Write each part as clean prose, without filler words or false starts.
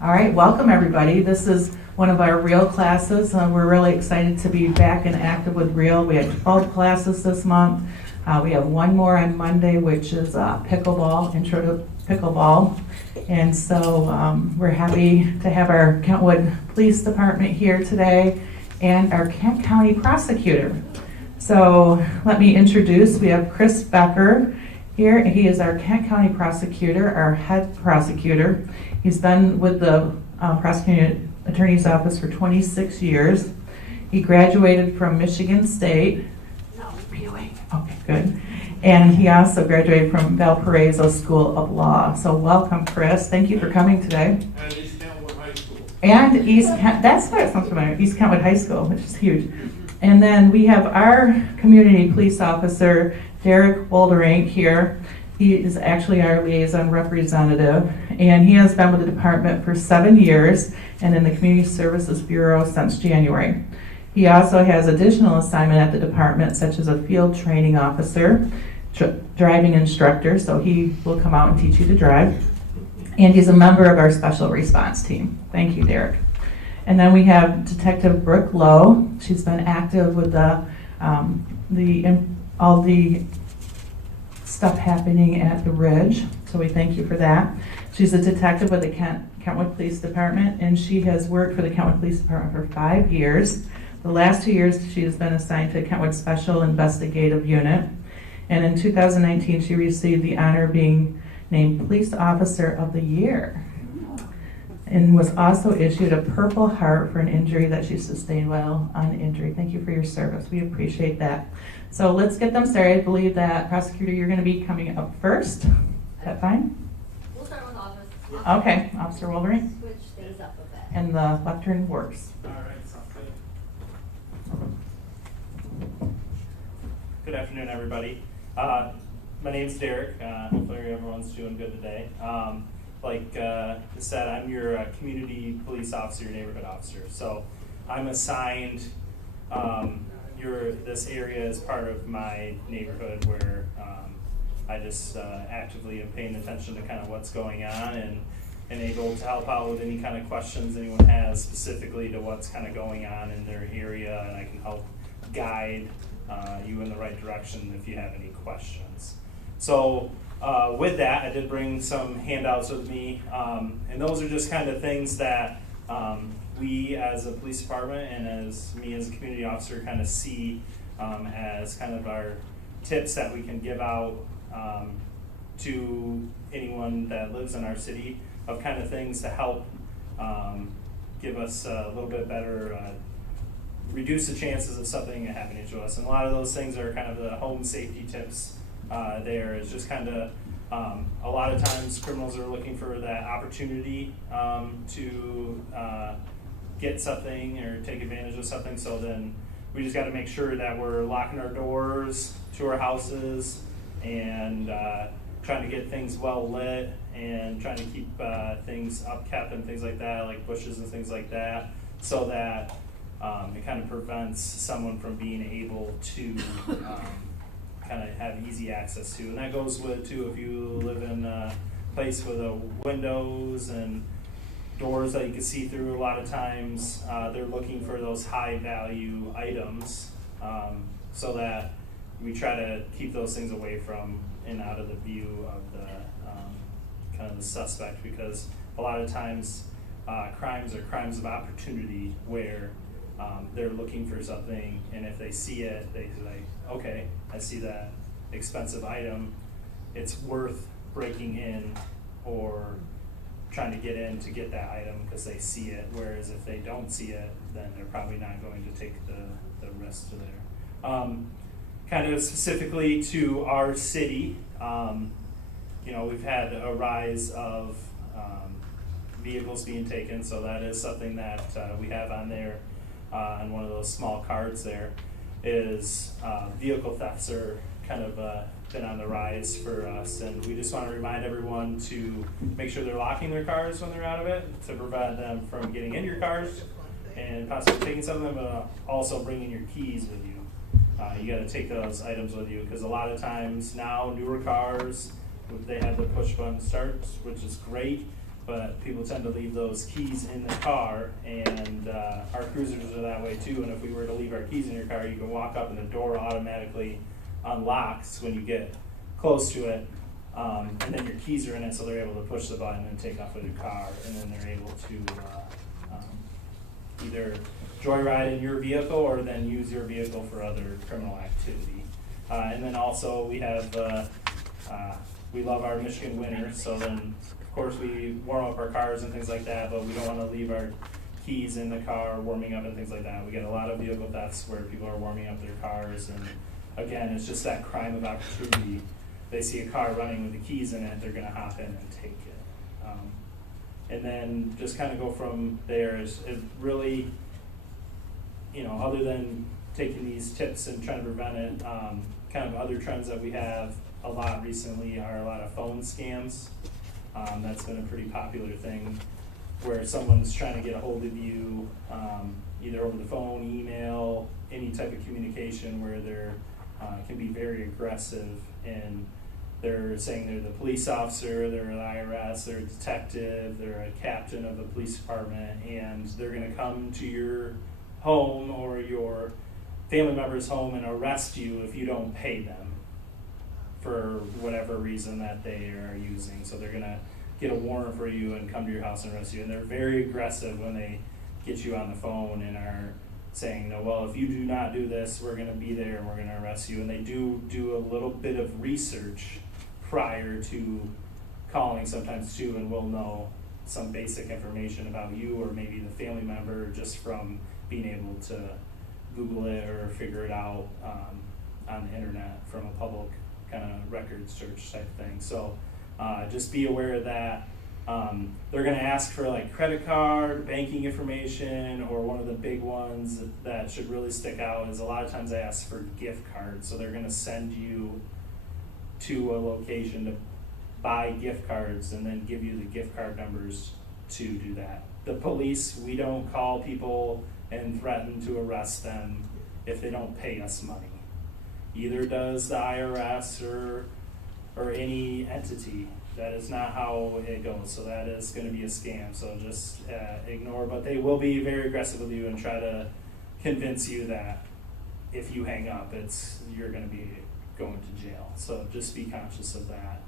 All right, welcome everybody. This is one of our REAL classes. We're really excited to be back and active with REAL. We have 12 classes this month. We have one more on Monday, which is pickleball, intro to pickleball. And so we're happy to have our Kentwood Police Department here today and our Kent County Prosecutor. So let me introduce, we have Chris Becker here. He is our Kent County Prosecutor, our head prosecutor. He's been with the Prosecuting Attorney's Office for 26 years. He graduated from Michigan State. Okay, good. And he also graduated from Valparaiso School of Law. So welcome, Chris. Thank you for coming today. And East Kentwood High School. And East Kent, that's what it sounds familiar, East Kentwood High School, which is huge. And then we have our community police officer, Derek Wolterink here. He is actually our liaison representative, and he has been with the department for 7 years and in the Community Services Bureau since January. He also has additional assignment at the department, such as a field training officer, driving instructor, so he will come out and teach you to drive. And he's a member of our special response team. Thank you, Derek. And then we have Detective Brooke Lowe. She's been active with all the stuff happening at the Ridge, so we thank you for that. She's a detective with the Kentwood Police Department, and she has worked for the Kentwood Police Department for 5 years. The last 2 years, she has been assigned to Kentwood Special Investigative Unit, and in 2019, she received the honor of being named Police Officer of the Year, and was also issued a Purple Heart for an injury that she sustained while on injury. Thank you for your service. We appreciate that. So let's get them started. I believe that, Prosecutor, you're going to be coming up first. Is that fine? We'll start with Officer. Okay, Officer Wolterink. Switch things up a bit. And the left turn works. All right, sounds good. Good afternoon, everybody. My name's Derek. Hopefully everyone's doing good today. Like said, I'm your community police officer, your neighborhood officer. So I'm assigned this area as part of my neighborhood where I just actively am paying attention to kind of what's going on and able to help out with any kind of questions anyone has specifically to what's kind of going on in their area, and I can help guide you in the right direction if you have any questions. So with that, I did bring some handouts with me, and those are just kind of things that we as a police department and as me as a community officer kind of see as kind of our tips that we can give out to anyone that lives in our city of kind of things to help give us a little bit better, reduce the chances of something happening to us. And a lot of those things are kind of the home safety tips. There is just kind of a lot of times criminals are looking for that opportunity to get something or take advantage of something. So then we just got to make sure that we're locking our doors to our houses and trying to get things well lit and trying to keep things upkept and things like that, like bushes and things like that, so that it kind of prevents someone from being able to kind of have easy access to. And that goes with, too, if you live in a place with windows and doors that you can see through. A lot of times they're looking for those high value items, so that we try to keep those things away from and out of the view of the kind of the suspect, because a lot of times crimes are crimes of opportunity where they're looking for something, and if they see it, they say, okay, I see that expensive item, it's worth breaking in or trying to get in to get that item because they see it, whereas if they don't see it, then they're probably not going to take the risk to there. Kind of specifically to our city, we've had a rise of vehicles being taken, so that is something that we have on there. On one of those small cards there is vehicle thefts are kind of been on the rise for us, and we just want to remind everyone to make sure they're locking their cars when they're out of it to prevent them from getting in your cars and possibly taking some of them, but also bringing your keys with you. You got to take those items with you, because a lot of times now newer cars, they have the push button start, which is great, but people tend to leave those keys in the car, and our cruisers are that way too. And if we were to leave our keys in your car, you can walk up and the door automatically unlocks when you get close to it, and then your keys are in it, so they're able to push the button and take off with your car, and then they're able to either joyride in your vehicle or then use your vehicle for other criminal activity. And then also we have, we love our Michigan winter, so then of course we warm up our cars and things like that, but we don't want to leave our keys in the car warming up and things like that. We get a lot of vehicle thefts where people are warming up their cars, and again, it's just that crime of opportunity. They see a car running with the keys in it, they're gonna hop in and take it. And then just kind of go from there is it really, other than taking these tips and trying to prevent it, kind of other trends that we have a lot recently are a lot of phone scams. That's been a pretty popular thing where someone's trying to get a hold of you, either over the phone, email, any type of communication where they're can be very aggressive, and they're saying they're the police officer, they're an IRS, they're a detective, they're a captain of the police department, and they're going to come to your home or your family member's home and arrest you if you don't pay them for whatever reason that they are using. So they're going to get a warrant for you and come to your house and arrest you. And they're very aggressive when they get you on the phone and are saying, no, well, if you do not do this, we're going to be there and we're going to arrest you. And they do a little bit of research prior to calling sometimes too, and we'll know some basic information about you or maybe the family member just from being able to Google it or figure it out on the internet from a public kind of record search type thing. So just be aware of that. They're going to ask for like credit card, banking information, or one of the big ones that should really stick out is a lot of times they ask for gift cards. So they're going to send you to a location to buy gift cards and then give you the gift card numbers to do that. The police, we don't call people and threaten to arrest them if they don't pay us money. Either does the IRS or any entity. That is not how it goes, so that is going to be a scam. So just ignore, but they will be very aggressive with you and try to convince you that if you hang up, you're going to be going to jail. So just be conscious of that.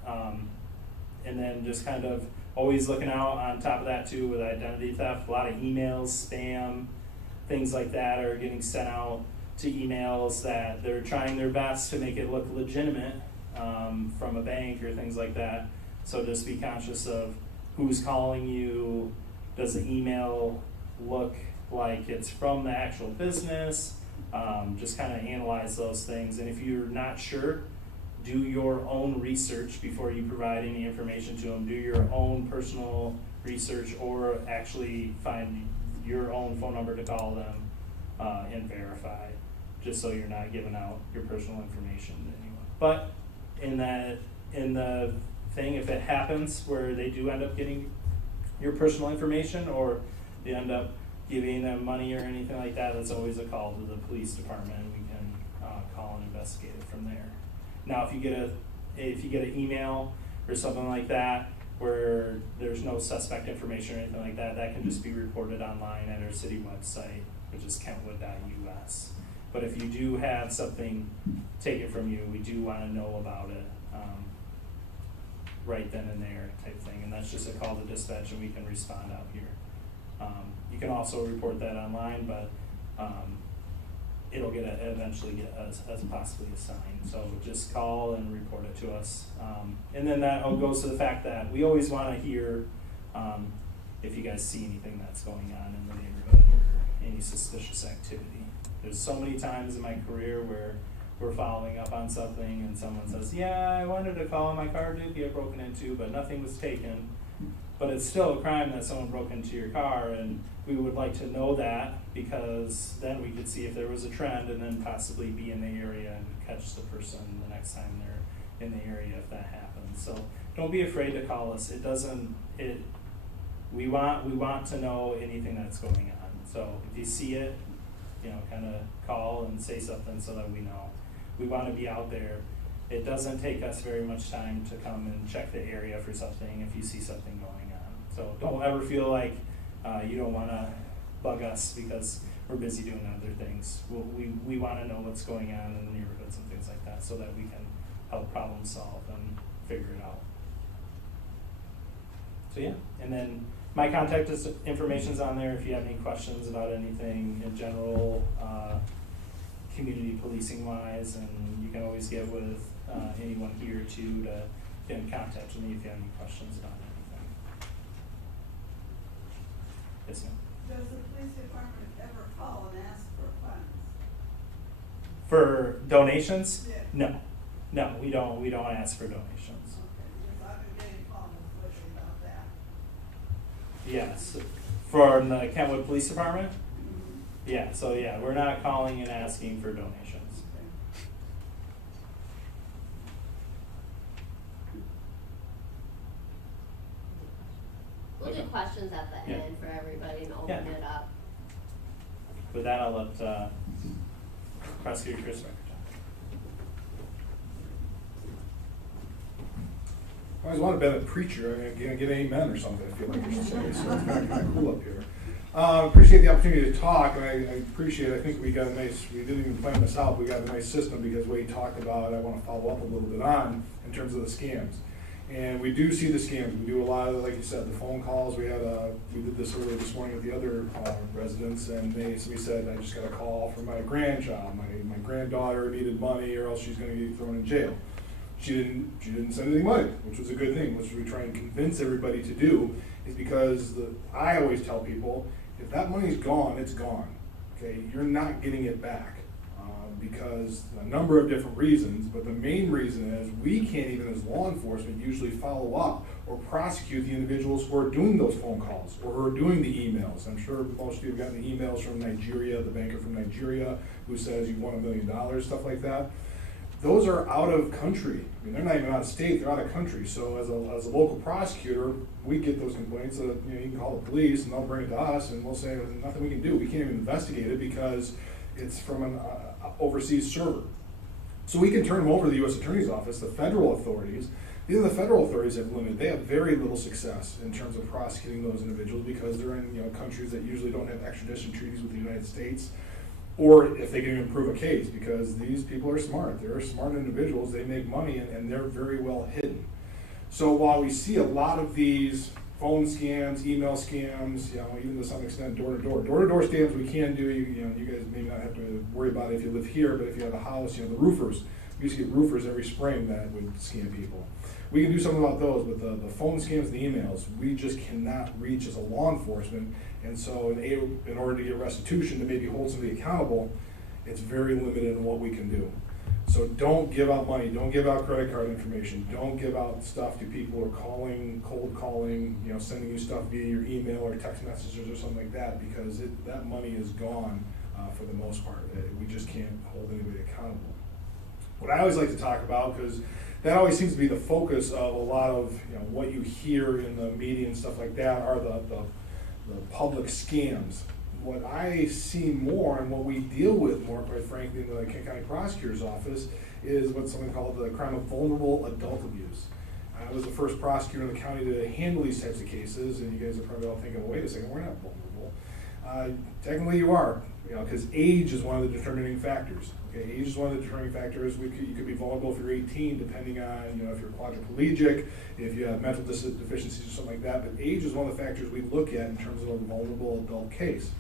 And then just kind of always looking out on top of that too with identity theft. A lot of emails, spam, things like that are getting sent out to emails that they're trying their best to make it look legitimate from a bank or things like that. So just be conscious of who's calling you. Does the email look like it's from the actual business? Just kind of analyze those things. And if you're not sure, do your own research before you provide any information to them. Do your own personal research or actually find your own phone number to call them and verify, just so you're not giving out your personal information to anyone. But in the thing, if it happens where they do end up getting your personal information or they end up giving them money or anything like that, that's always a call to the police department, and we can call and investigate it from there. Now, if you get an email or something like that where there's no suspect information or anything like that, that can just be reported online at our city website, which is kentwood.us. But if you do have something taken from you, we do want to know about it right then and there type thing, and that's just a call to dispatch and we can respond out here. You can also report that online, but it'll eventually get as possibly assigned. So just call and report it to us. And then that goes to the fact that we always want to hear if you guys see anything that's going on in the neighborhood or any suspicious activity. There's so many times in my career where we're following up on something and someone says, yeah, I wanted to call, my car did get broken into, but nothing was taken. But it's still a crime that someone broke into your car, and we would like to know that because then we could see if there was a trend and then possibly be in the area and catch the person the next time they're in the area if that happens. So don't be afraid to call us. We want to know anything that's going on. So if you see it, kind of call and say something so that we know. We want to be out there. It doesn't take us very much time to come and check the area for something if you see something going on. So don't ever feel like you don't want to bug us because we're busy doing other things. We want to know what's going on in the neighborhoods and things like that so that we can help problem solve and figure it out. So yeah, and then my contact information's on there if you have any questions about anything in general, community policing wise, and you can always get with anyone here too to get in contact with me if you have any questions about anything. Yes, ma'am. Does the police department ever call and ask for funds? For donations? Yeah. No, we don't ask for donations. Okay, because I've been getting calls lately about that. Yes, for the Kentwood Police Department? Yeah, so yeah, we're not calling and asking for donations. We'll do questions at the Yeah. end for everybody and open Yeah. it up. With that, I'll let Prosecutor Chris talk. I always wanted to be a preacher, get an amen or something, I feel like I should say, so it's kind of cool up here. Appreciate the opportunity to talk, and I appreciate, I think we didn't even plan this out, we got a nice system because what he talked about, I want to follow up a little bit on in terms of the scams. And we do see the scams, we do a lot of, like you said, the phone calls, we did this earlier this morning with the other residents, and somebody said, I just got a call from my grandchild, my granddaughter needed money or else she's going to get thrown in jail. She didn't send any money, which was a good thing, which we try and convince everybody to do, is because I always tell people, if that money's gone, it's gone. Okay, you're not getting it back because a number of different reasons, but the main reason is we can't even as law enforcement usually follow up or prosecute the individuals who are doing those phone calls or who are doing the emails. I'm sure most of you have gotten the emails from Nigeria, the banker from Nigeria who says you won $1 million, stuff like that. Those are out of country. I mean, they're not even out of state, they're out of country. So as a local prosecutor, we get those complaints that you can call the police and they'll bring it to us and we'll say there's nothing we can do. We can't even investigate it because it's from an overseas server. So we can turn them over to the U.S. Attorney's Office, the federal authorities. Even the federal authorities have limited. They have very little success in terms of prosecuting those individuals because they're in countries that usually don't have extradition treaties with the United States. Or if they can even prove a case, because these people are smart. They're smart individuals, they make money, and they're very well hidden. So while we see a lot of these phone scams, email scams, even to some extent door-to-door scams we can do, you guys may not have to worry about it if you live here, but if you have a house, the roofers, we used to get roofers every spring that would scam people. We can do something about those, but the phone scams and the emails, we just cannot reach as a law enforcement. And so in order to get restitution, to maybe hold somebody accountable, it's very limited in what we can do. So don't give out money, don't give out credit card information, don't give out stuff to people who are calling, cold calling, sending you stuff via your email or text messages or something like that, because that money is gone for the most part. We just can't hold anybody accountable. What I always like to talk about, because that always seems to be the focus of a lot of what you hear in the media and stuff like that, are the public scams. What I see more and what we deal with more, quite frankly, in the Kent County Prosecutor's Office is what's something called the crime of vulnerable adult abuse. I was the first prosecutor in the county to handle these types of cases, and you guys are probably all thinking, wait a second, we're not vulnerable. Technically you are, because age is one of the determining factors. Okay, age is one of the determining factors. You could be vulnerable if you're 18, depending on if you're quadriplegic, if you have mental deficiencies or something like that. But age is one of the factors we look at in terms of a vulnerable adult case.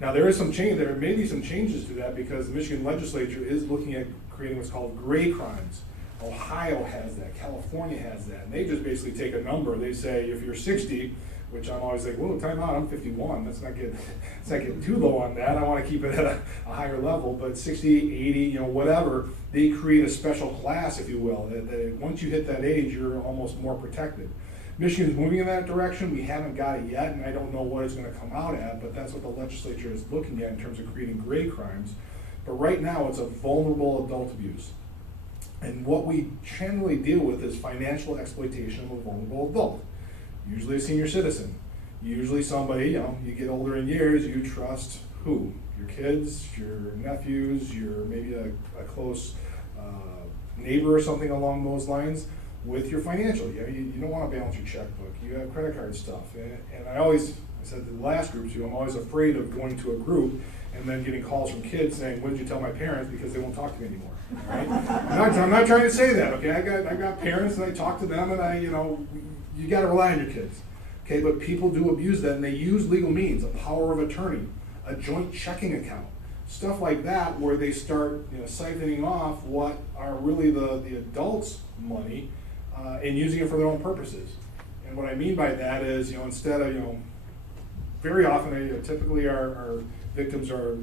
Now there is some change. There may be some changes to that because the Michigan legislature is looking at creating what's called gray crimes. Ohio has that. California has that. And they just basically take a number. They say if you're 60. Which I'm always like, whoa, time out, I'm 51. Let's not get too low on that. I want to keep it at a higher level, but 60, 80, whatever, they create a special class, if you will, that once you hit that age, you're almost more protected. Michigan's moving in that direction. We haven't got it yet, and I don't know what it's going to come out at, but that's what the legislature is looking at in terms of creating gray crimes. But right now, it's a vulnerable adult abuse. And what we generally deal with is financial exploitation of a vulnerable adult. Usually a senior citizen, usually somebody, you get older in years, you trust who? Your kids, your nephews, your maybe a close neighbor or something along those lines. with your financial. You don't want to balance your checkbook. You have credit card stuff. And I said to the last group too, I'm always afraid of going to a group and then getting calls from kids saying, "What did you tell my parents?" Because they won't talk to me anymore. Right? I'm not trying to say that. Okay, I got parents and I talk to them, and you got to rely on your kids. Okay, but people do abuse that, and they use legal means, a power of attorney, a joint checking account, stuff like that, where they start siphoning off what are really the adults' money and using it for their own purposes. And what I mean by that is, instead of very often, typically our victims are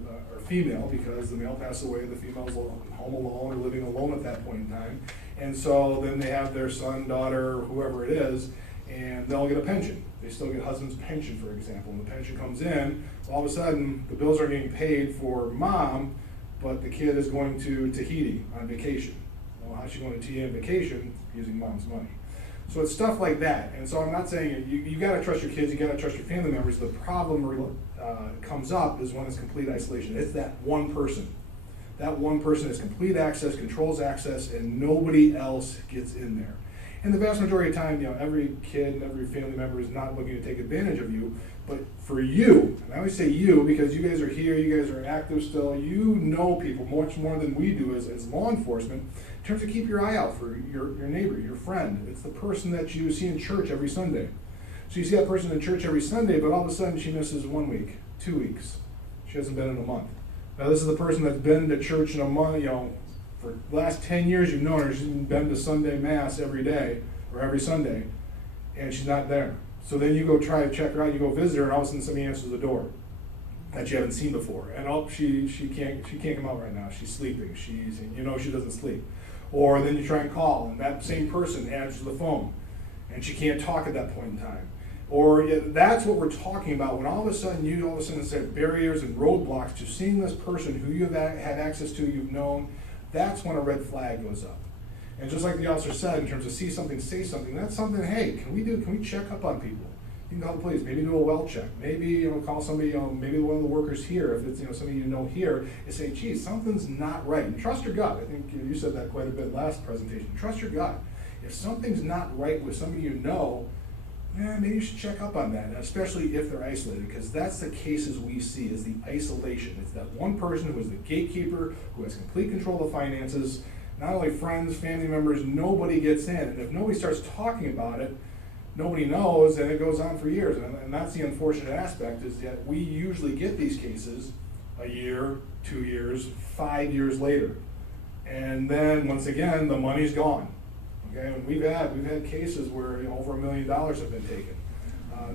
female because the male passed away, the female's home alone or living alone at that point in time. And so then they have their son, daughter, whoever it is, and they'll get a pension. They still get husband's pension, for example. When the pension comes in, all of a sudden the bills are getting paid for mom, but the kid is going to Tahiti on vacation. Well, how's she going to Tahiti on vacation? Using mom's money. So it's stuff like that. And so I'm not saying you got to trust your kids, you got to trust your family members. The problem comes up is when it's complete isolation. It's that one person. That one person has complete access, controls access, and nobody else gets in there. And the vast majority of the time, every kid and every family member is not looking to take advantage of you. But for you, and I always say you because you guys are here, you guys are active still, you know people much more than we do as law enforcement in terms of keep your eye out for your neighbor, your friend. It's the person that you see in church every Sunday. So you see that person in church every Sunday, but all of a sudden she misses 1 week, 2 weeks. She hasn't been in a month. Now this is the person that's been to church in a month, for the last 10 years you've known her, she's been to Sunday Mass every day or every Sunday, and she's not there. So then you go try to check her out, you go visit her, and all of a sudden somebody answers the door that you haven't seen before. And she can't come out right now, she's sleeping, she doesn't sleep. Or then you try and call, and that same person answers the phone, and she can't talk at that point in time. Or that's what we're talking about, when all of a sudden set barriers and roadblocks to seeing this person who you've had access to, you've known. That's when a red flag goes up. And just like the officer said, in terms of see something, say something, that's something, hey, can we check up on people? You can call the police, maybe do a well check, maybe call somebody, maybe one of the workers here, if it's somebody here, and say, geez, something's not right. And trust your gut. I think you said that quite a bit last presentation. Trust your gut. If something's not right with somebody maybe you should check up on that, especially if they're isolated, because that's the cases we see, is the isolation. It's that one person who is the gatekeeper, who has complete control of the finances, not only friends, family members, nobody gets in. And if nobody starts talking about it, nobody knows, and it goes on for years. And that's the unfortunate aspect, is that we usually get these cases a year, 2 years, 5 years later. And then, once again, the money's gone. Okay, and we've had cases where over $1 million have been taken.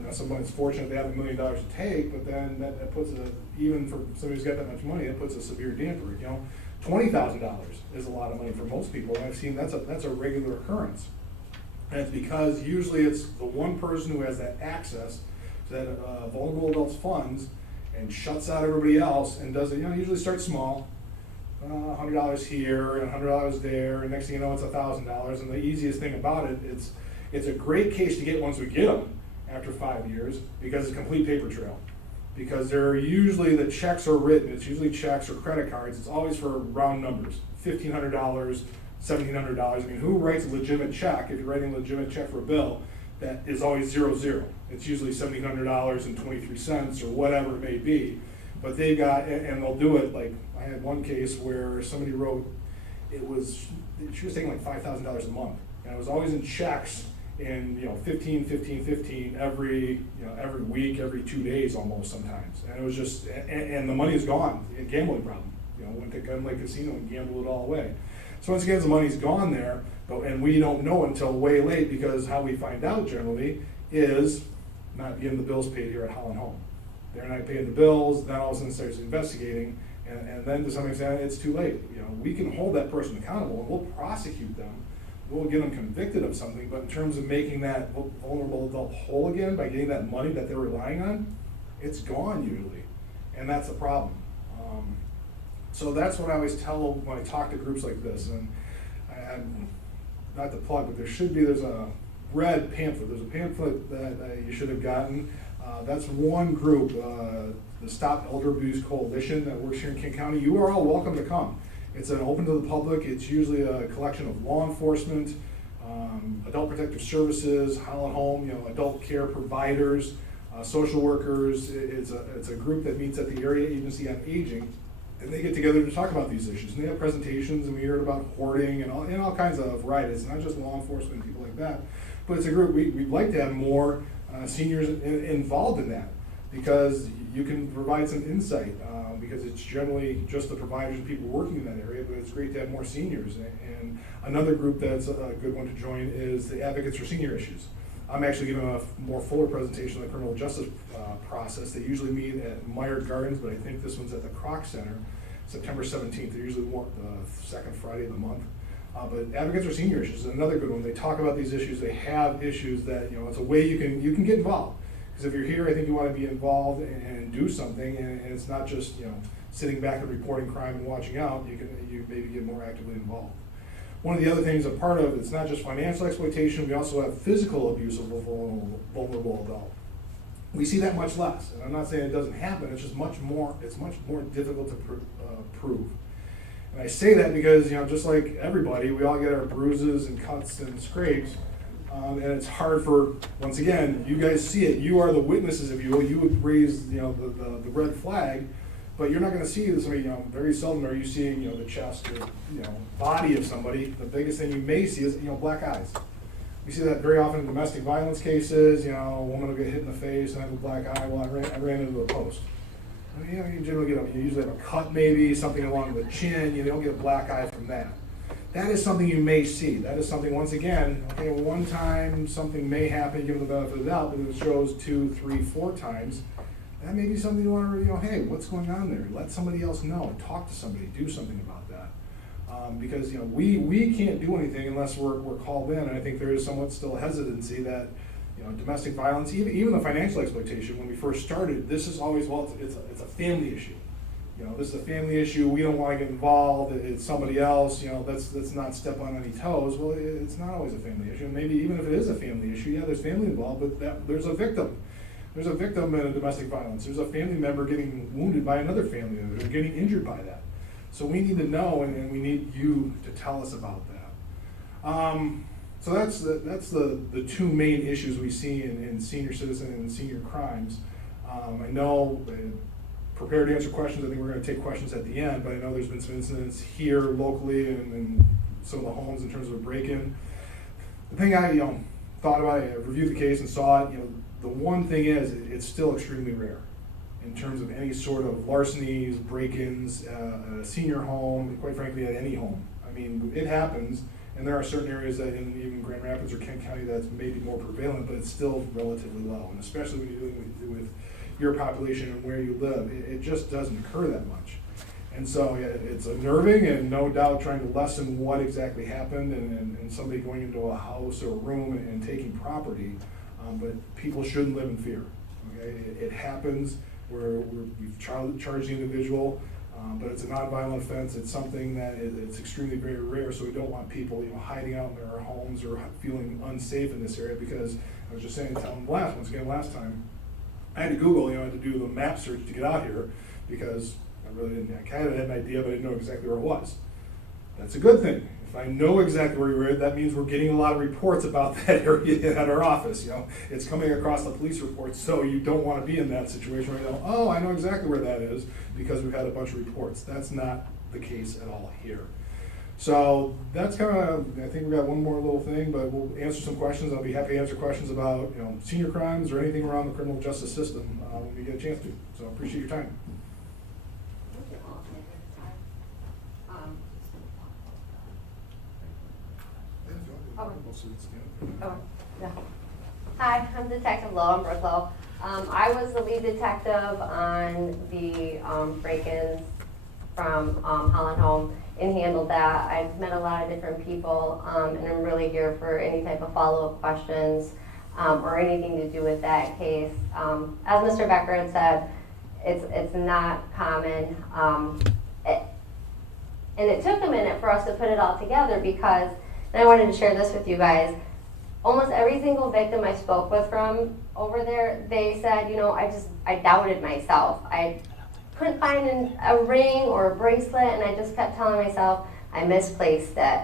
Now somebody's fortunate they have $1 million to take, but then that puts even for somebody who's got that much money, that puts a severe damper. $20,000 is a lot of money for most people, and I've seen that's a regular occurrence. And it's because usually it's the one person who has that access to that vulnerable adult's funds and shuts out everybody else and does it. Usually starts small. $100 here and $100 there, and next thing you know, it's $1,000. And the easiest thing about it, it's a great case to get once we get them after 5 years, because it's a complete paper trail. Because they're usually, the checks are written. It's usually checks or credit cards. It's always for round numbers, $1,500, $1,700. I mean, who writes a legitimate check? If you're writing a legitimate check for a bill, that is always 00. It's usually $1,700.23 or whatever it may be. But they got, and they'll do it like, I had one case where somebody wrote, she was taking like $5,000 a month, and it was always in checks in 15 every week, every 2 days almost sometimes. And it was just, and the money is gone. A gambling problem. Went to Gun Lake Casino and gambled it all away. So once again, the money's gone there, and we don't know until way late, because how we find out generally is not getting the bills paid here at Holland Home. They're not paying the bills, then all of a sudden starts investigating, and then to some extent it's too late. We can hold that person accountable and we'll prosecute them, we'll get them convicted of something, but in terms of making that vulnerable adult whole again by getting that money that they're relying on, it's gone usually, and that's the problem. So that's what I always tell when I talk to groups like this, and not to plug, but there's a red pamphlet. There's a pamphlet that you should have gotten. That's one group, the Stop Elder Abuse Coalition, that works here in Kent County. You are all welcome to come. It's open to the public. It's usually a collection of law enforcement, Adult Protective Services, Holland Home, adult care providers, social workers. It's a group that meets at the Area Agency on Aging, and they get together to talk about these issues. And they have presentations, and we heard about hoarding and all kinds of varieties, not just law enforcement and people like that. But it's a group, we'd like to have more seniors involved in that, because you can provide some insight, because it's generally just the providers and people working in that area, but it's great to have more seniors. And another group that's a good one to join is the Advocates for Senior Issues. I'm actually giving a more fuller presentation on the criminal justice process. They usually meet at Meyer Gardens, but I think this one's at the Kroc Center, September 17th. They're usually the second Friday of the month. But Advocates for Senior Issues is another good one. They talk about these issues. They have issues that, it's a way you can get involved. Because if you're here, I think you want to be involved and do something, and it's not just, sitting back and reporting crime and watching out. You maybe get more actively involved. One of the other things, a part of it's not just financial exploitation, we also have physical abuse of a vulnerable adult. We see that much less, and I'm not saying it doesn't happen, it's just much more difficult to prove. And I say that because, just like everybody, we all get our bruises and cuts and scrapes, and it's hard for, once again, you guys see it, you are the witnesses, if you will, you would raise, the red flag, but you're not going to see this. Very seldom are you seeing, the chest or, body of somebody. The biggest thing you may see is, black eyes. We see that very often in domestic violence cases. A woman will get hit in the face and have a black eye. Well, I ran into a post. You generally you usually have a cut, maybe something along the chin. You don't get a black eye from that. That is something you may see. That is something, once again, okay, one time something may happen, give them the benefit of the doubt, but if it shows 2, 3, 4 times, that may be something you want to, hey, what's going on there? Let somebody else know. Talk to somebody. Do something about that. Because we can't do anything unless we're called in, and I think there is somewhat still hesitancy that domestic violence, even the financial exploitation. When we first started, this is always it's a family issue. This is a family issue. We don't want to get involved. It's somebody else. Let's not step on any toes. Well, it's not always a family issue. Maybe even if it is a family issue, there's family involved, but there's a victim. There's a victim in a domestic violence. There's a family member getting wounded by another family member, or getting injured by that. So we need to know, and we need you to tell us about that. So that's the two main issues we see in senior citizen and senior crimes. I know, prepared to answer questions. I think we're going to take questions at the end, but I know there's been some incidents here locally and in some of the homes in terms of a break-in. The thing I thought about, I reviewed the case and saw it. The one thing is, it's still extremely rare in terms of any sort of larcenies, break-ins, a senior home, quite frankly, at any home. I mean, it happens, and there are certain areas that in even Grand Rapids or Kent County that's maybe more prevalent, but it's still relatively low. And especially when you're dealing with your population and where you live, it just doesn't occur that much. And so it's unnerving, and no doubt trying to lessen what exactly happened and somebody going into a house or a room and taking property. But people shouldn't live in fear. Okay, it happens. We've charged the individual, but it's a nonviolent offense. It's something that it's extremely very rare. So we don't want people, hiding out in their homes or feeling unsafe in this area. Because I was just saying, last time, I had to Google. I had to do the map search to get out here because I really didn't. I kind of had an idea, but I didn't know exactly where it was. That's a good thing. If I know exactly where you're at, that means we're getting a lot of reports about that area at our office. It's coming across the police reports, so you don't want to be in that situation where you go, oh, I know exactly where that is because we've had a bunch of reports. That's not the case at all here. So that's kind of, I think we've got one more little thing, but we'll answer some questions. I'll be happy to answer questions about senior crimes or anything around the criminal justice system when we get a chance to. So I appreciate your time. Oh, yeah. Hi, I'm Detective Lowe. I'm Brooke Lowe. I was the lead detective on the break-ins from Holland Home and handled that. I've met a lot of different people, and I'm really here for any type of follow-up questions or anything to do with that case. As Mr. Becker had said, it's not common, and it took a minute for us to put it all together because, and I wanted to share this with you guys, almost every single victim I spoke with from over there, they said, I doubted myself. I couldn't find a ring or a bracelet, and I just kept telling myself I misplaced it.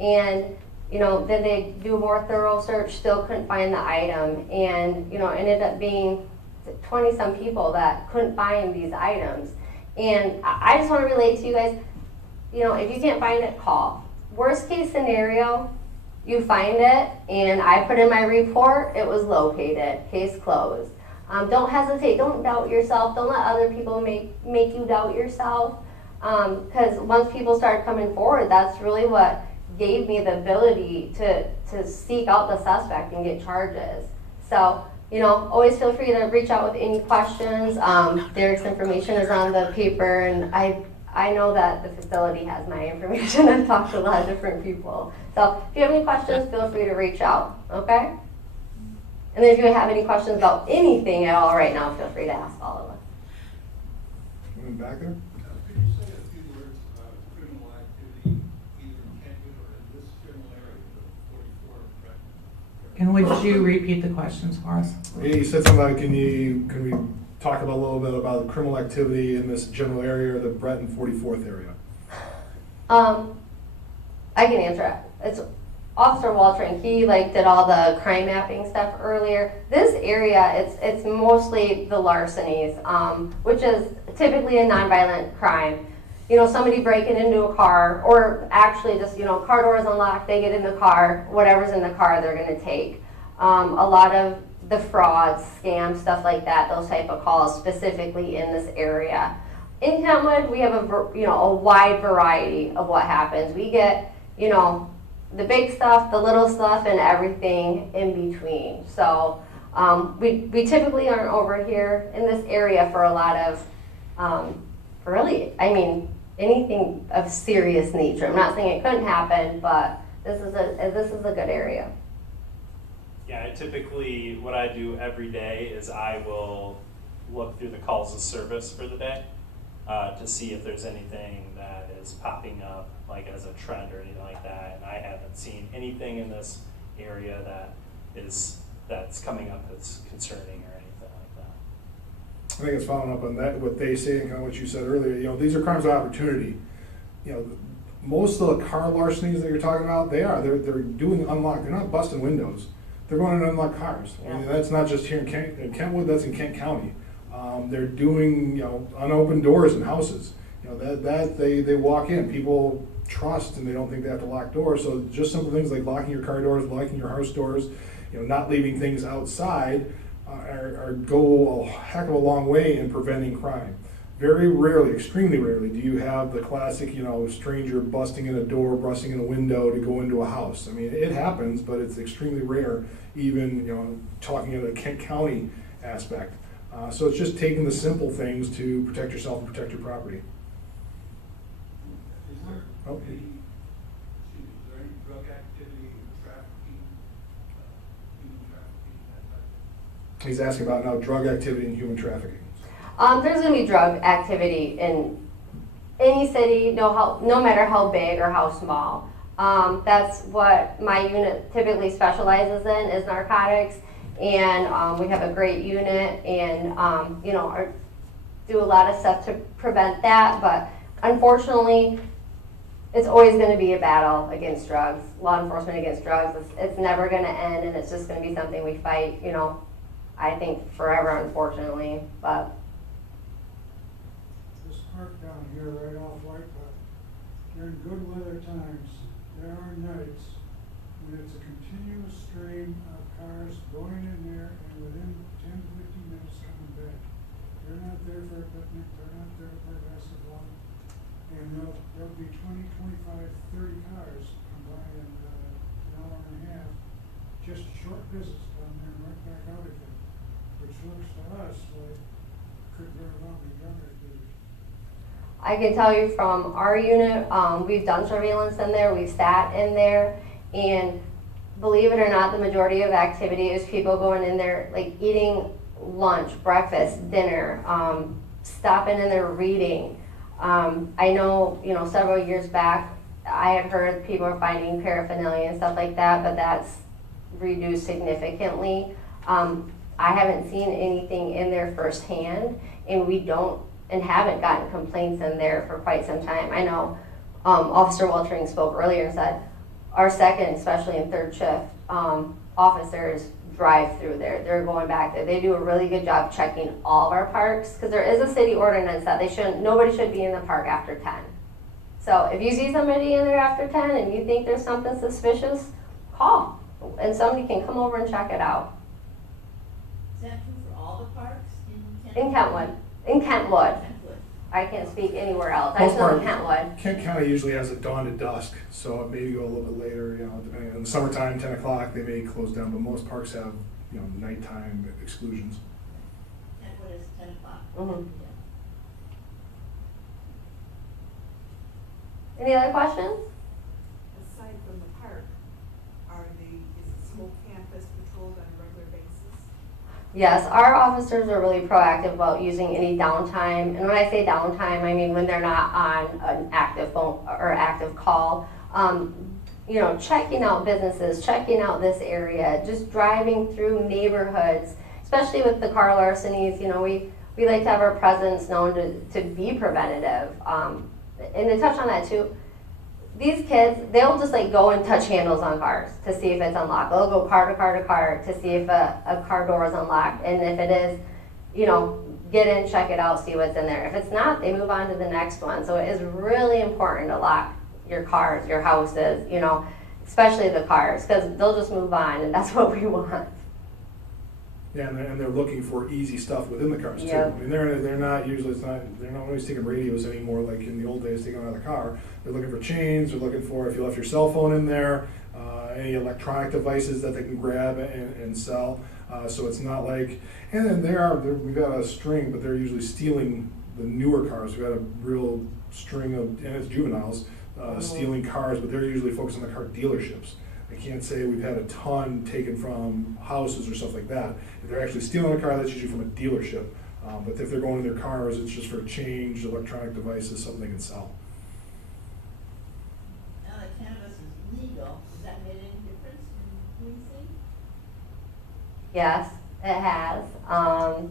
And Then they do a more thorough search, still couldn't find the item, and, ended up being 20-some people that couldn't find these items. And I just want to relate to you guys, if you can't find it, call. Worst case scenario, you find it, and I put in my report, it was located, case closed. Don't hesitate, don't doubt yourself, don't let other people make you doubt yourself, because once people started coming forward, that's really what gave me the ability to seek out the suspect and get charges. So, always feel free to reach out with any questions. Derek's information is on the paper, and I know that the facility has my information. I've talked to a lot of different people. So if you have any questions, feel free to reach out, okay? And then if you have any questions about anything at all right now, feel free to ask all of us. Women back there? Could you say a few words about criminal activity either in Kentwood or in this general area, the 44 And would you repeat the questions for us? Yeah, you said something about, can we talk about a little bit about the criminal activity in this general area, or the Brett and 44th area? I can answer it. It's Officer Wolterink. He did all the crime mapping stuff earlier. This area, it's mostly the larcenies, which is typically a nonviolent crime. Somebody breaking into a car, or actually just, car doors unlocked, they get in the car, whatever's in the car they're going to take. A lot of the frauds, scams, stuff like that, those type of calls specifically in this area. In Kentwood, we have a wide variety of what happens. We get, the big stuff, the little stuff, and everything in between. So we typically aren't over here in this area for a lot of, anything of serious nature. I'm not saying it couldn't happen, but this is a good area. Yeah, what I do every day is I will look through the calls of service for the day to see if there's anything that is popping up, like as a trend or anything like that. And I haven't seen anything in this area that's coming up that's concerning or anything like that. I think it's following up on that, what they say, and kind of what you said earlier. These are crimes of opportunity. Most of the car larcenies that you're talking about, they're doing unlocked. They're not busting windows. They're going to unlock cars. Yeah. That's not just here in Kentwood. That's in Kent County. They're doing unopened doors in houses. They walk in. People trust and they don't think they have to lock doors. So just simple things like locking your car doors, locking your house doors, not leaving things outside, go a heck of a long way in preventing crime. Very rarely, extremely rarely, do you have the classic, stranger busting in a door, busting in a window to go into a house. I mean, it happens, but it's extremely rare, even, talking in a Kent County aspect. So it's just taking the simple things to protect yourself and protect your property. Is there Oh. any drug activity, trafficking, human trafficking, that type of thing? He's asking about now drug activity and human trafficking. There's going to be drug activity in any city, no matter how big or how small. That's what my unit typically specializes in, is narcotics, and we have a great unit, and do a lot of stuff to prevent that. But unfortunately, it's always going to be a battle against drugs, law enforcement against drugs. It's never going to end, and it's just going to be something we fight, I think forever, unfortunately. But this park down here right off Whitecliff, during good weather times, there are nights when it's a continuous stream of cars going in there and within 10 to 15 minutes coming back. They're not there for a picnic, they're not there for a basketball, and there'll be 20, 25, 30 cars come by in an hour and a half, just short visits down there and right back out again, which looks to us like could very well be drug activity. I can tell you from our unit, we've done surveillance in there, we've sat in there, and believe it or not, the majority of activity is people going in there, eating lunch, breakfast, dinner, stopping in there reading. I know, several years back, I had heard people are finding paraphernalia and stuff like that, but that's reduced significantly. I haven't seen anything in there firsthand, and we don't and haven't gotten complaints in there for quite some time. I know Officer Wolterink spoke earlier and said our second, especially and third shift, officers drive through there. They're going back there. They do a really good job checking all of our parks, because there is a city ordinance that nobody should be in the park after 10. So if you see somebody in there after 10 and you think there's something suspicious, call, and somebody can come over and check it out. Is that true for all the parks In Kentwood. In Kentwood. I can't speak anywhere else. I just know in Kentwood. Kent County usually has a dawn to dusk, so it may go a little bit later, you know, depending on the summertime, 10 o'clock, they may close down, but most parks have, you know, nighttime exclusions. Kentwood is 10 o'clock. Mhm. Any other questions? Aside from the park, is the Smoke Campus patrolled on a regular basis? Yes, our officers are really proactive about using any downtime. And when I say downtime, I mean when they're not on an active phone or active call. You know, checking out businesses, checking out this area, just driving through neighborhoods, especially with the car larcenies. You know, we like to have our presence known to be preventative. And to touch on that too, these kids, they'll just like go and touch handles on cars to see if it's unlocked. They'll go car to car to car to see if a car door is unlocked. And if it is, you know, get in, check it out, see what's in there. If it's not, they move on to the next one. So it is really important to lock your cars, your houses, you know, especially the cars, because they'll just move on, and that's what we want. Yeah, and they're looking for easy stuff within the cars too. Yep. I mean, they're not usually, they're not always taking radios anymore like in the old days, taking them out of the car. They're looking for chains, they're looking for if you left your cell phone in there, any electronic devices that they can grab and sell. So it's not like, and then we've got a string, but they're usually stealing the newer cars. We've got a real string of, and it's juveniles, stealing cars, but they're usually focused on the car dealerships. I can't say we've had a ton taken from houses or stuff like that. If they're actually stealing a car, that's usually from a dealership. But if they're going to their cars, it's just for change, electronic devices, something they can sell. Now that cannabis is legal, has that made any difference in policing? Yes, it has. How?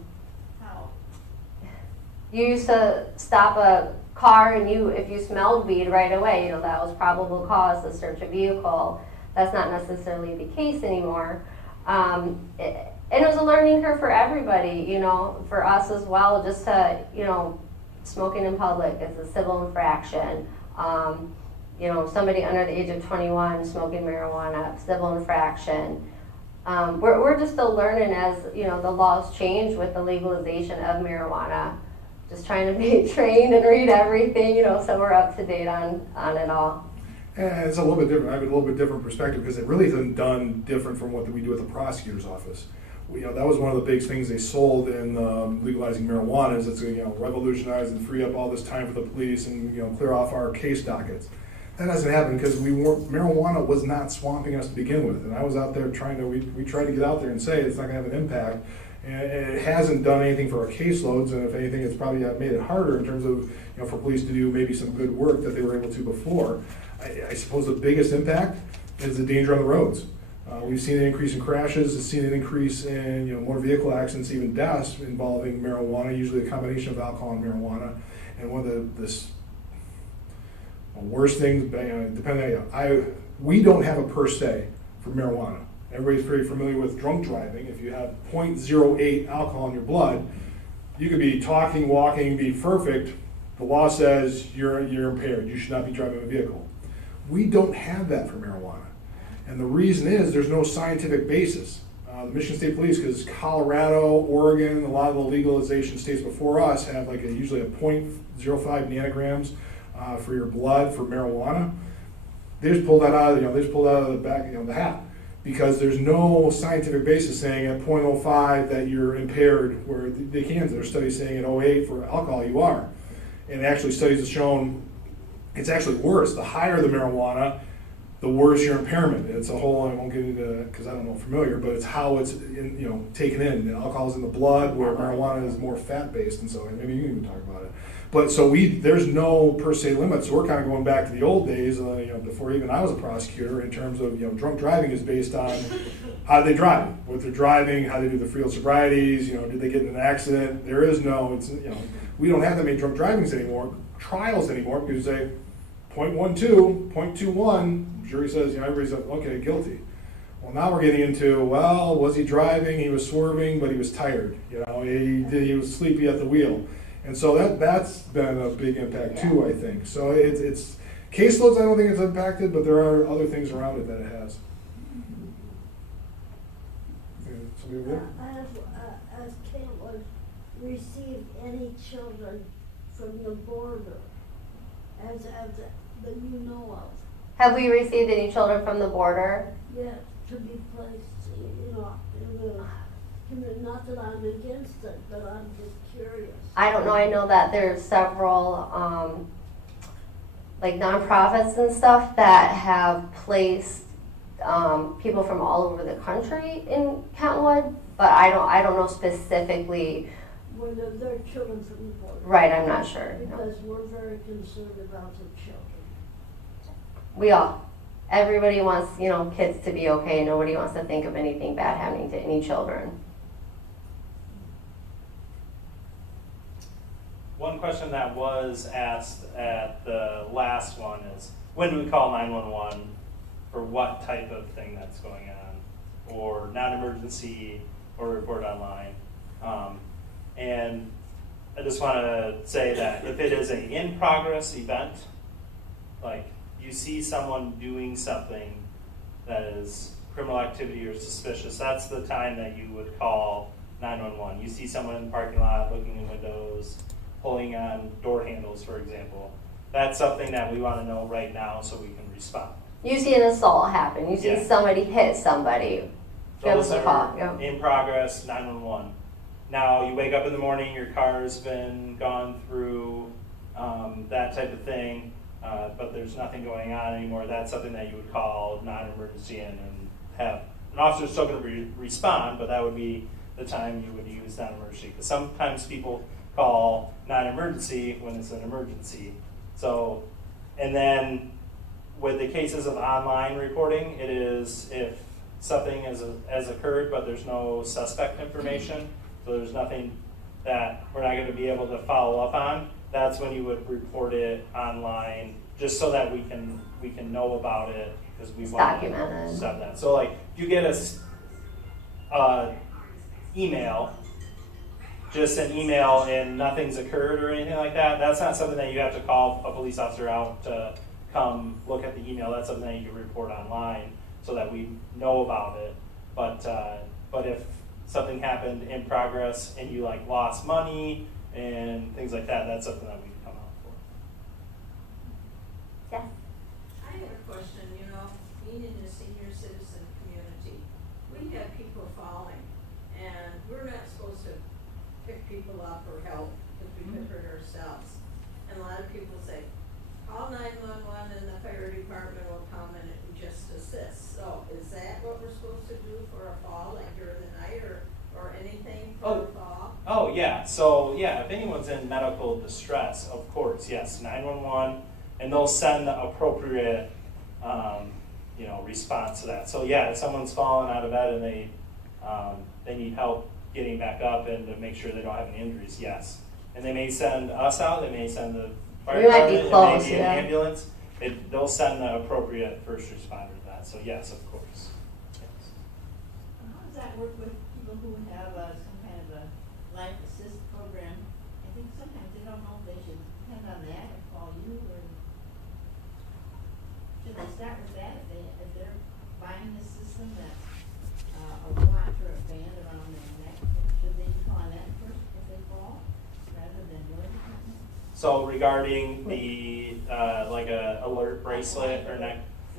You used to stop a car and if you smelled weed right away, you know, that was probable cause to search a vehicle. That's not necessarily the case anymore. And it was a learning curve for everybody, you know, for us as well, just to, you know, smoking in public is a civil infraction. You know, somebody under the age of 21 smoking marijuana, civil infraction. We're just still learning as, you know, the laws change with the legalization of marijuana. Just trying to be trained and read everything, you know, so we're up to date on it all. And it's a little bit different. I have a little bit different perspective because it really isn't done different from what we do at the prosecutor's office. You know, that was one of the big things they sold in legalizing marijuana is it's going to, you know, revolutionize and free up all this time for the police and, you know, clear off our case dockets. That hasn't happened because marijuana was not swamping us to begin with. And I was out there we tried to get out there and say it's not going to have an impact. And it hasn't done anything for our caseloads, and if anything, it's probably made it harder in terms of, you know, for police to do maybe some good work that they were able to before. I suppose the biggest impact is the danger on the roads. We've seen an increase in crashes, we've seen an increase in, you know, motor vehicle accidents, even deaths involving marijuana, usually a combination of alcohol and marijuana. And one of the worst things, we don't have a per se for marijuana. Everybody's pretty familiar with drunk driving. If you have 0.08 alcohol in your blood, you could be talking, walking, be perfect. The law says you're impaired. You should not be driving a vehicle. We don't have that for marijuana. And the reason is there's no scientific basis. The Michigan State Police, because Colorado, Oregon, a lot of the legalization states before us have like usually a 0.05 nanograms for your blood for marijuana. They just pulled that out of the back, the hat. Because there's no scientific basis saying at 0.05 that you're impaired, where they can. There's studies saying at 0.08 for alcohol you are. And actually studies have shown it's actually worse. The higher the marijuana, the worse your impairment. It's a whole, I won't get into it because I don't know familiar, but it's how it's taken in. Alcohol is in the blood where marijuana is more fat-based, and so maybe you can even talk about it. But so there's no per se limit, so we're kind of going back to the old days, before even I was a prosecutor, in terms of, drunk driving is based on how they drive, what they're driving, how they do the field sobrieties, did they get in an accident? There is no, we don't have that many drunk trials anymore because they .12, .21, jury says, everybody's okay, guilty. Well, now we're getting into, well, was he driving? He was swerving, but he was tired. He was sleepy at the wheel. And so that's been a big impact too, I think. So it's caseloads, I don't think it's impacted, but there are other things around it that it has. Somebody over there? Has Kentwood received any children from the border that you know of? Have we received any children from the border? Yeah, to be placed, in the, not that I'm against it, but I'm just curious. I don't know. I know that there's several like nonprofits and stuff that have placed people from all over the country in Kentwood, but I don't know specifically. Whether they're children from the border. Right, I'm not sure. No. Because we're very concerned about the children. Everybody wants, kids to be okay. Nobody wants to think of anything bad happening to any children. One question that was asked at the last one is, when do we call 911 for what type of thing that's going on, or non-emergency, or report online? And I just want to say that if it is an in-progress event, like you see someone doing something that is criminal activity or suspicious, that's the time that you would call 911. You see someone in the parking lot looking in windows, pulling on door handles, for example. That's something that we want to know right now so we can respond. You see an assault happen. You see somebody hit somebody. Give us Those a call. are Yeah. in progress, 911. Now you wake up in the morning, your car's been gone through, that type of thing, but there's nothing going on anymore. That's something that you would call non-emergency and have an officer still going to respond, but that would be the time you would use non-emergency. Because sometimes people call non-emergency when it's an emergency. So, and then with the cases of online reporting, it is if something has occurred, but there's no suspect information, so there's nothing that we're not going to be able to follow up on, that's when you would report it online, just so that we can know about it, because we want to documented. stop that. So like, if you get a email, just an email and nothing's occurred or anything like that, that's not something that you have to call a police officer out to come look at the email. That's something that you can report online so that we know about it. But if something happened in progress and you lost money and things like that, that's something that we can come out for. Yes. I have a question, being in the senior citizen community, we have people falling, and we're not supposed to pick people up or help if we could hurt ourselves. And a lot of people say, call 911 and the fire department will come and just assist. So is that what we're supposed to do for a fall, like during the night or anything for a fall? Oh, yeah. So, yeah, if anyone's in medical distress, of course, yes, 911, and they'll send the appropriate, response to that. So, yeah, if someone's fallen out of bed and they need help getting back up and to make sure they don't have any injuries, yes. And they may send us out, they may send the fire We might be department, close, it may be yeah. an ambulance. They'll send the appropriate first responder to that. So, yes, of course. Yes. How does that work with people who have some kind of a life assist program? I think sometimes they don't know if they should depend on that or call you, or should they start with that if they're buying a system that's a watch or a band around their neck? Should they be calling that first if they fall rather than your department? So regarding the a alert bracelet or neck,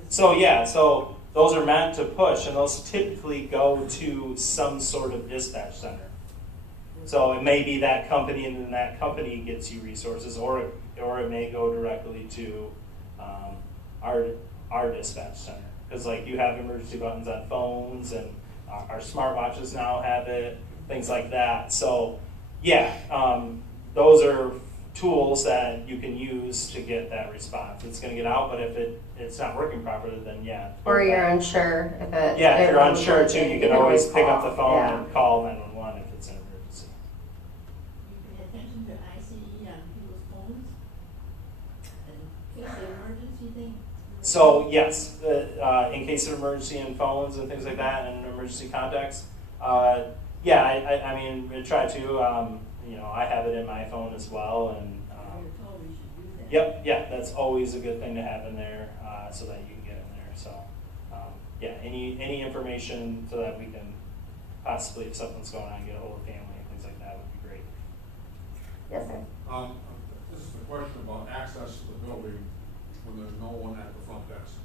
so yeah, so those are meant to push, and those typically go to some sort of dispatch center. So it may be that company, and then that company gets you resources, or it may go directly to our dispatch center, because you have emergency buttons on phones, and our smartwatches now have it, things like that. So yeah, those are tools that you can use to get that response. It's going to get out, but if it's not working properly, then yeah. Or you're unsure if it. Yeah, if it you're was unsure working, too, you you can always pick up call. the phone Yeah. and call 911 if it's an emergency. You pay attention to ICE on people's phones in case of emergency? anything? So yes, in case of emergency and phones and things like that, and emergency contacts. Yeah, I mean, I try to. You know, I have it in my phone as well, and You're told we should do that. yep, yeah, that's always a good thing to have in there, so that you can get in there. So yeah, any information so that we can possibly, if something's going on, get a hold of family and things like that would be great. Yes, sir. This is a question about access to the building when there's no one at the front desk,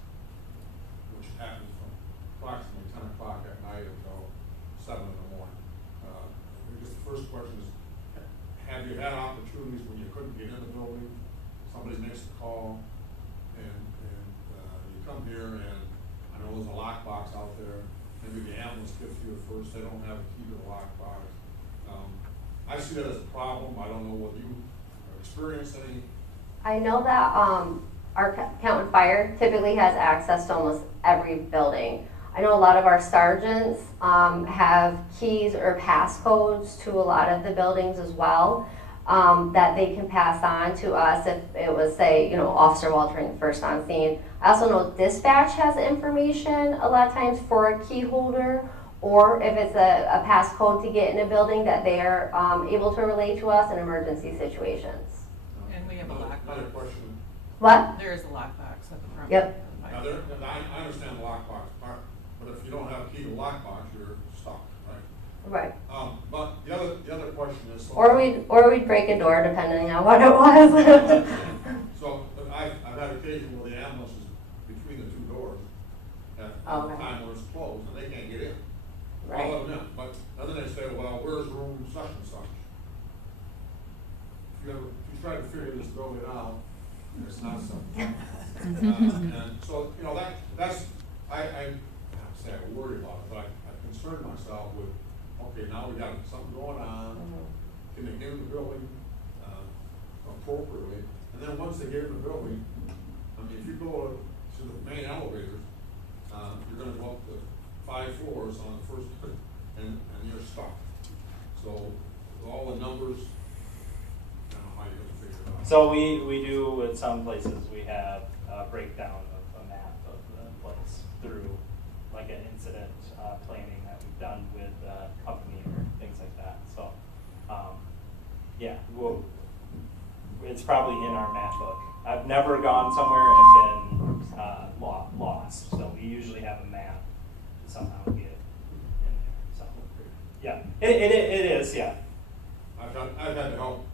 which happens from approximately 10 o'clock at night until 7 in the morning. I guess the first question is, have you had opportunities when you couldn't get in the building, somebody makes a call, and you come here and I know there's a lockbox out there, maybe the ambulance gets you at first, they don't have a key to the lockbox. I see that as a problem. I don't know whether you experienced any. I know that our Kentwood Fire typically has access to almost every building. I know a lot of our sergeants have keys or passcodes to a lot of the buildings as well, that they can pass on to us if it was, say, you know, Officer Wolterink first on scene. I also know dispatch has information a lot of times for a key holder, or if it's a passcode to get in a building that they are able to relay to us in emergency situations. And we have a Another lockbox. question. What? There is a lockbox at the front. Yep. Now, I understand the lockbox part, but if you don't have a key to the lockbox, you're stuck, right? Right. But the other question is. Or we'd break a door depending on what it was. So, but I've had occasion where the ambulance is between the two doors at the Okay. time when it's closed and they can't get in. Right. I'll let them in, but then they say, well, where's room such and such? If you try to figure this building out, it's not something. And so, you know, that's, I don't say I worry about it, but I concern myself with, okay, now we got something going on, can they get in the building appropriately? And then once they get in the building, I mean, if you go to the main elevators, you're gonna go up to 5 floors on the first, and you're stuck. So with all the numbers, I don't know how you're gonna figure it out. So we do, at some places, we have a breakdown of a map of the place through like an incident planning that we've done with a company or things like that. So, yeah, it's probably in our map book. I've never gone somewhere and been lost, so we usually have a map to somehow get in there. So, yeah, it is, yeah. I've had to help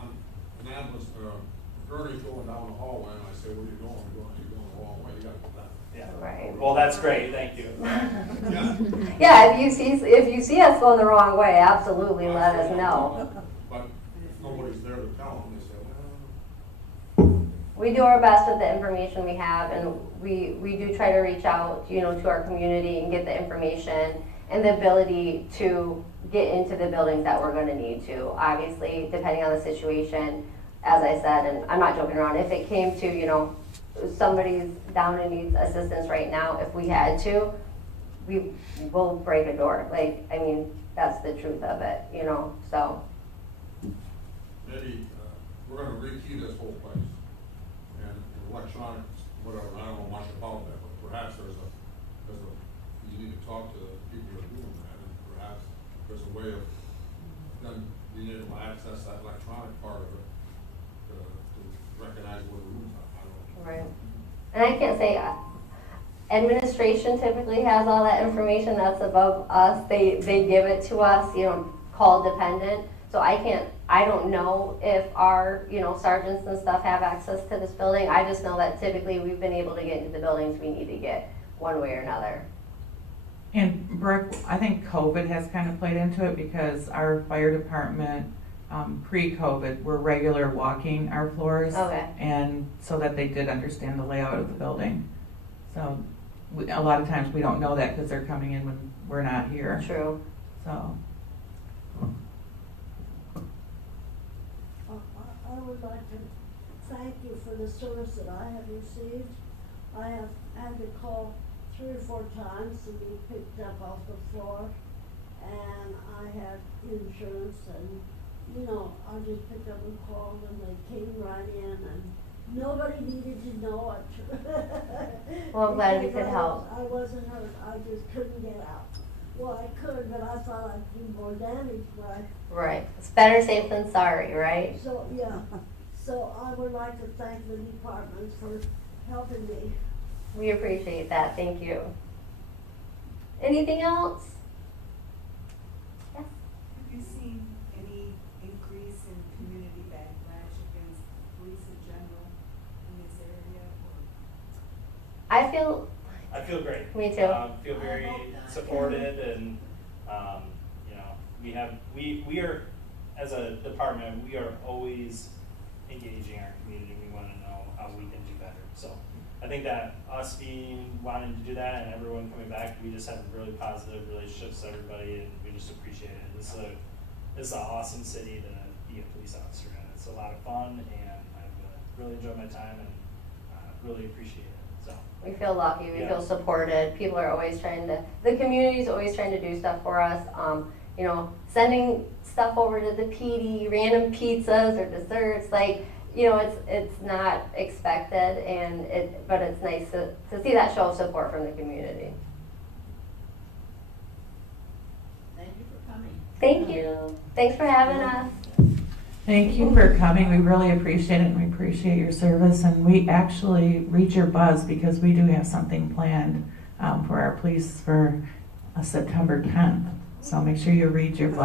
an ambulance, gurney going down the hallway, and I say, where are you going? You're going the wrong way, you gotta do that. Yeah. Right. Well, that's great. Thank you. Yeah. Yeah, if you see us going the wrong way, absolutely let us know. But if nobody's there to tell them, they say, well. We do our best with the information we have, and we do try to reach out, you know, to our community and get the information and the ability to get into the buildings that we're going to need to. Obviously, depending on the situation, as I said, and I'm not joking around, if it came to, you know, somebody's down and needs assistance right now, if we had to, we will break a door. Like, I mean, that's the truth of it, you know, so. Maybe we're gonna rekey this whole place, and electronics, whatever, I don't know much about that, but perhaps you need to talk to the people who are doing that, and perhaps there's a way of them being able to access that electronic part of it, to recognize where the rooms are, I don't know. Right. And I can't say, administration typically has all that information that's above us. They give it to us, you know, call dependent. So I don't know if our, you know, sergeants and stuff have access to this building. I just know that typically we've been able to get into the buildings we need to get one way or another. And Brooke, I think COVID has kind of played into it because our fire department, pre-COVID, were regular walking our floors. Okay. And so that they did understand the layout of the building. So a lot of times we don't know that because they're coming in when we're not here. True. So. I would like to thank you for the service that I have received. I have had to call 3 or 4 times to be picked up off the floor, and I had insurance, and, you know, I just picked up and called, and they came right in, and Nobody needed to know it. Well, I'm glad we Because could help. I wasn't hurt, I just couldn't get out. Well, I could, but I thought I'd do more damage, right? Right. It's better safe than sorry, right? So, yeah, so I would like to thank the departments for helping me. We appreciate that. Thank you. Anything else? Yes. Have you seen any increase in community backlash against police in general in this area? Or I feel great. Me too. Feel very supported, and you know, we are, as a department, we are always engaging our community. We want to know how we can do better. So I think that us wanting to do that and everyone coming back, we just have really positive relationships with everybody, and we just appreciate it. This is an awesome city to be a police officer in. It's a lot of fun, and I've really enjoyed my time, and really appreciate it. So. We feel lucky, we Yeah. feel supported. People are always the community's always trying to do stuff for us. You know, sending stuff over to the PD, random pizzas or desserts, like, you know, it's not expected, but it's nice to see that show of support from the community. Thank you for coming. Thank you. Thanks for having us. Thank you for coming. We really appreciate it, and we appreciate your service. And we actually read your buzz because we do have something planned for our police for September 10th. So make sure you read your buzz.